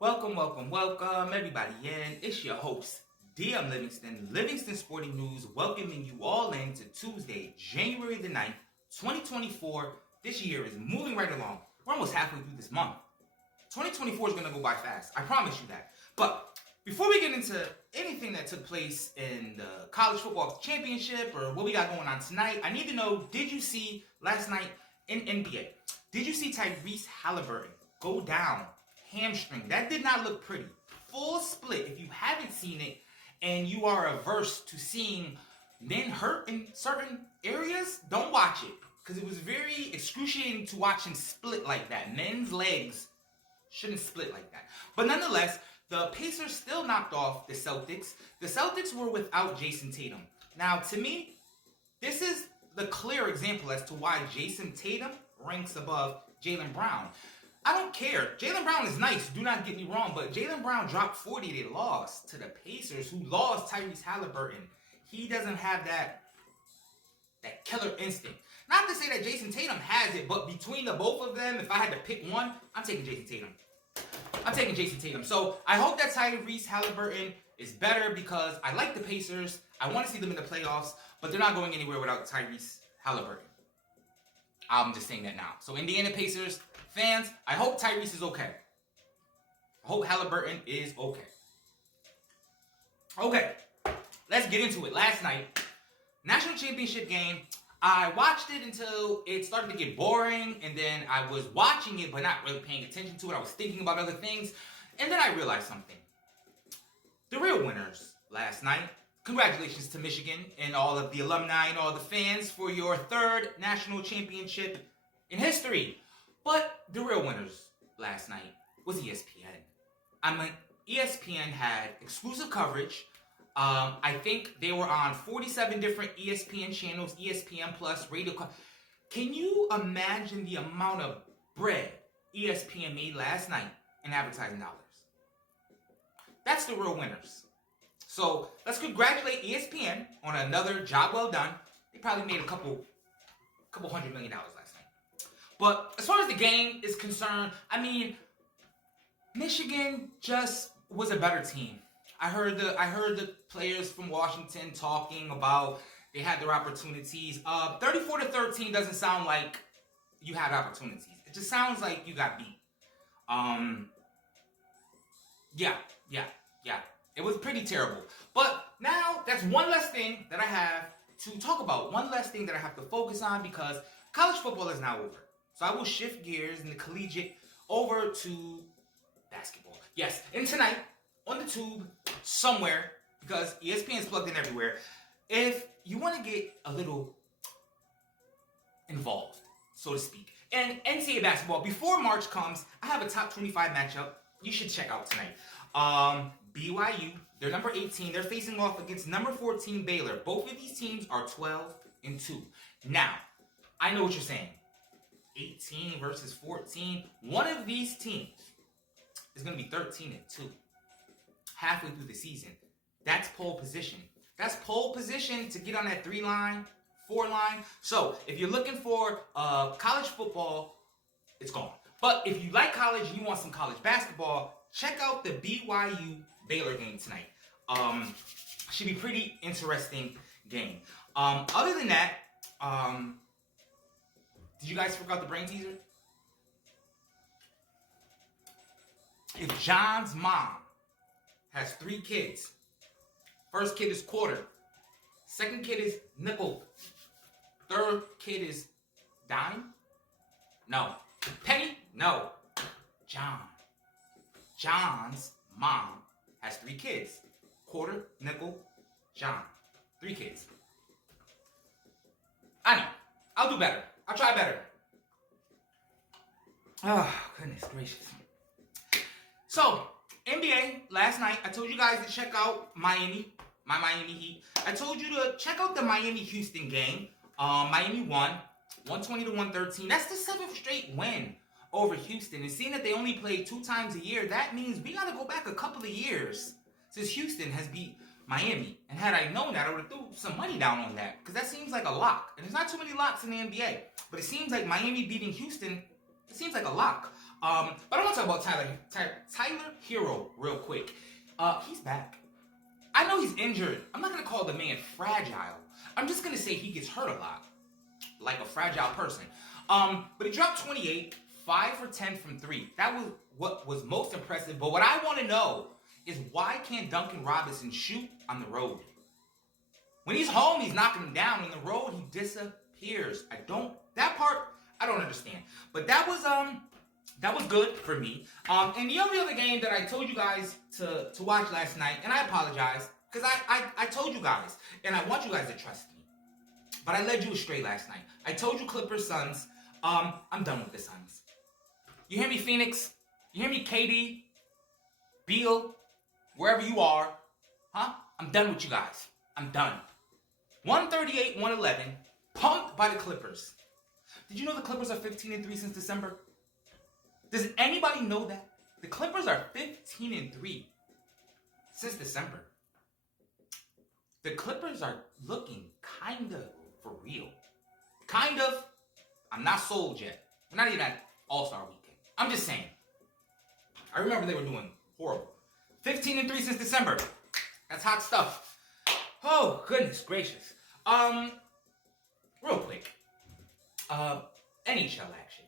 Welcome, welcome, welcome, everybody in. It's your host, DM Livingston Sporting News, welcoming you all in to Tuesday, January the 9th, 2024. This year is moving right along. We're almost halfway through this month. 2024 is going to go by fast. I promise you that. But before we get into anything that took place in the college football championship or what we got going on tonight, I need to know, did you see last night in NBA? Did you see Tyrese Haliburton go down? Hamstring. That did not look pretty. Full split. If you haven't seen it and you are averse to seeing men hurt in certain areas, don't watch it. Because it was very excruciating to watch him split like that. Men's legs shouldn't split like that. But nonetheless, the Pacers still knocked off the Celtics. The Celtics were without Jason Tatum. Now, to me, this is the clear example as to why Jason Tatum ranks above Jaylen Brown. I don't care. Jaylen Brown is nice, do not get me wrong, but Jaylen Brown dropped 40. They lost to the Pacers, who lost Tyrese Haliburton. He doesn't have that killer instinct. Not to say that Jason Tatum has it, but between the both of them, if I had to pick one, I'm taking Jason Tatum. So I hope that Tyrese Haliburton is better because I like the Pacers. I want to see them in the playoffs, but they're not going anywhere without Tyrese Haliburton. I'm just saying that now. So Indiana Pacers fans, I hope Tyrese is okay. I hope Haliburton is okay. Okay, let's get into it. Last night, national championship game. I watched it until it started to get boring, and then I was watching it but not really paying attention to it. I was thinking about other things, and then I realized something. The real winners last night. Congratulations to Michigan and all of the alumni and all the fans for your third national championship in history. But the real winners last night was ESPN. ESPN had exclusive coverage. I think they were on 47 different ESPN channels, ESPN Plus, radio. Can you imagine the amount of bread ESPN made last night in advertising dollars? That's the real winners. So let's congratulate ESPN on another job well done. They probably made a couple $100 million last night. But as far as the game is concerned, Michigan just was a better team. I heard the players from Washington talking about they had their opportunities. 34-13 doesn't sound like you had opportunities. It just sounds like you got beat. Yeah. It was pretty terrible. But now, that's one less thing that I have to talk about. One less thing that I have to focus on because college football is now over. So I will shift gears in the collegiate over to basketball. Yes, and tonight, on the tube, somewhere, because ESPN is plugged in everywhere, if you want to get a little involved, so to speak, in NCAA basketball, before March comes, I have a top 25 matchup you should check out tonight. BYU, they're number 18. They're facing off against number 14 Baylor. Both of these teams are 12-2. Now, I know what you're saying. 18 versus 14. One of these teams is going to be 13-2 halfway through the season. That's pole position. That's pole position to get on that 3-line, 4-line. So, if you're looking for college football, it's gone. But if you like college and you want some college basketball, check out the BYU Baylor game tonight. Should be pretty interesting game. Other than that, did you guys forget the brain teaser? If John's mom has 3 kids, first kid is quarter, second kid is nickel, third kid is dime? No. Penny? No. John's mom has 3 kids. Quarter, nickel, John. 3 kids. I know. I'll do better. I'll try better. Oh, goodness gracious. So, NBA, last night, I told you guys to check out my Miami Heat. I told you to check out the Miami-Houston game. Miami won, 120-113. That's the 7th straight win over Houston. And seeing that they only play 2 times a year, that means we got to go back a couple of years since Houston has beat Miami. And had I known that, I would have threw some money down on that. Because that seems like a lock. And there's not too many locks in the NBA. But it seems like Miami beating Houston, it seems like a lock. But I want to talk about Tyler Hero real quick. He's back. I know he's injured. I'm not going to call the man fragile. I'm just going to say he gets hurt a lot. Like a fragile person. But he dropped 28, 5 for 10 from 3. That was what was most impressive. But what I want to know is why can't Duncan Robinson shoot on the road? When he's home, he's knocking him down. On the road, he disappears. That part, I don't understand. But that was good for me. And the only other game that I told you guys to watch last night, and I apologize, because I told you guys, and I want you guys to trust me. But I led you astray last night. I told you Clippers, Suns. I'm done with the Suns. You hear me, Phoenix? You hear me, KD? Beal? Wherever you are. Huh? I'm done with you guys. I'm done. 138-111. Pumped by the Clippers. Did you know the Clippers are 15-3 since December? Does anybody know that? The Clippers are 15-3 since December. The Clippers are looking kind of for real. Kind of. I'm not sold yet. We're not even at All-Star Weekend. I'm just saying. I remember they were doing horrible. 15-3 since December. That's hot stuff. Oh, goodness gracious. Real quick. NHL action.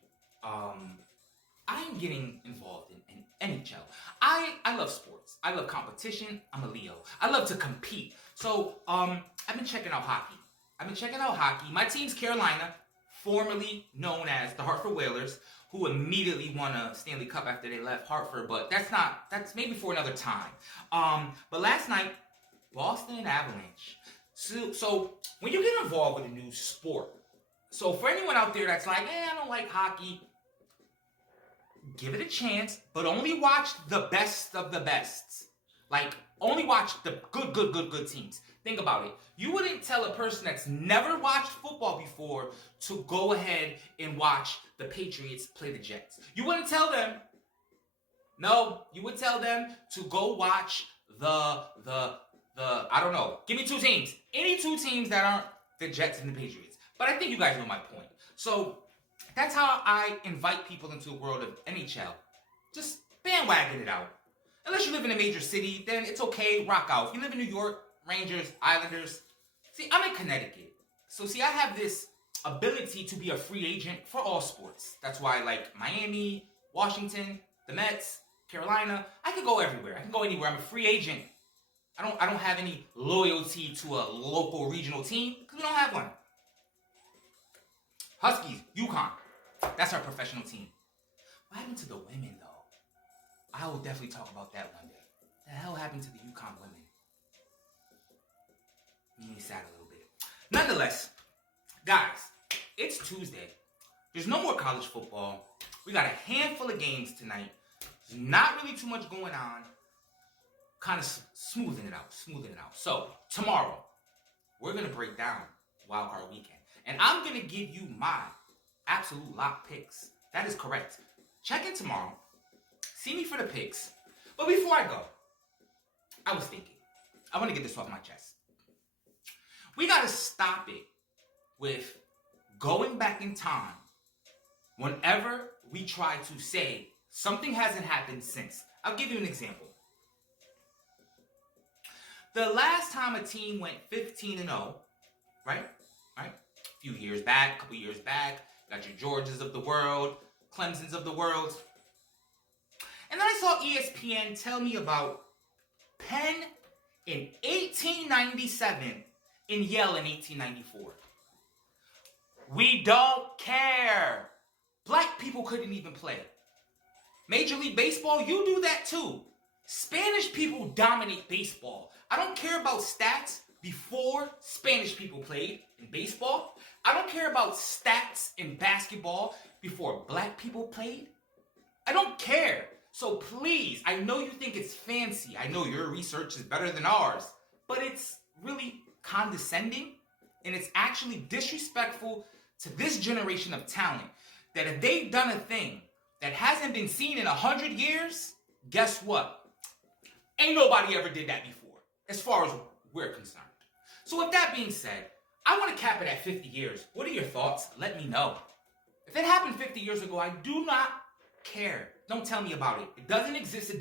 I'm getting involved in NHL. I love sports. I love competition. I'm a Leo. I love to compete. So, I've been checking out hockey. My team's Carolina, formerly known as the Hartford Whalers, who immediately won a Stanley Cup after they left Hartford, but that's maybe for another time. But last night, Boston Avalanche. So when you get involved with a new sport, so for anyone out there that's like, I don't like hockey, give it a chance, but only watch the best of the bests. Like, only watch the good teams. Think about it. You wouldn't tell a person that's never watched football before to go ahead and watch the Patriots play the Jets. You wouldn't tell them. No, you would tell them to go watch the I don't know. Give me two teams. Any two teams that aren't the Jets and the Patriots. But I think you guys know my point. So, that's how I invite people into the world of NHL. Just bandwagon it out. Unless you live in a major city, then it's okay, rock out. If you live in New York, Rangers, Islanders. See, I'm in Connecticut. So, I have this ability to be a free agent for all sports. That's why, like, Miami, Washington, the Mets, Carolina, I can go everywhere. I can go anywhere. I'm a free agent. I don't have any loyalty to a local regional team because we don't have one. Huskies, UConn. That's our professional team. What happened to the women, though? I will definitely talk about that one day. What the hell happened to the UConn women? Made me sad a little bit. Nonetheless, guys, it's Tuesday. There's no more college football. We got a handful of games tonight. There's not really too much going on. Kind of smoothing it out. So, tomorrow, we're going to break down Wild Card Weekend. And I'm going to give you my absolute lock picks. That is correct. Check in tomorrow. See me for the picks. But before I go, I was thinking. I want to get this off my chest. We got to stop it with going back in time whenever we try to say something hasn't happened since. I'll give you an example. The last time a team went 15-0, right? A few years back, couple years back, got your Georgias of the world, Clemsons of the world. And then I saw ESPN tell me about Penn in 1897 and Yale in 1894. We don't care. Black people couldn't even play. Major League Baseball, you do that too. Spanish people dominate baseball. I don't care about stats before Spanish people played in baseball. I don't care about stats in basketball before black people played. I don't care. So please, I know you think it's fancy. I know your research is better than ours. But it's really condescending. And it's actually disrespectful to this generation of talent. That if they've done a thing that hasn't been seen in 100 years, guess what? Ain't nobody ever did that before, as far as we're concerned. So with that being said, I want to cap it at 50 years. What are your thoughts? Let me know. If it happened 50 years ago, I do not care. Don't tell me about it. It doesn't exist. It doesn't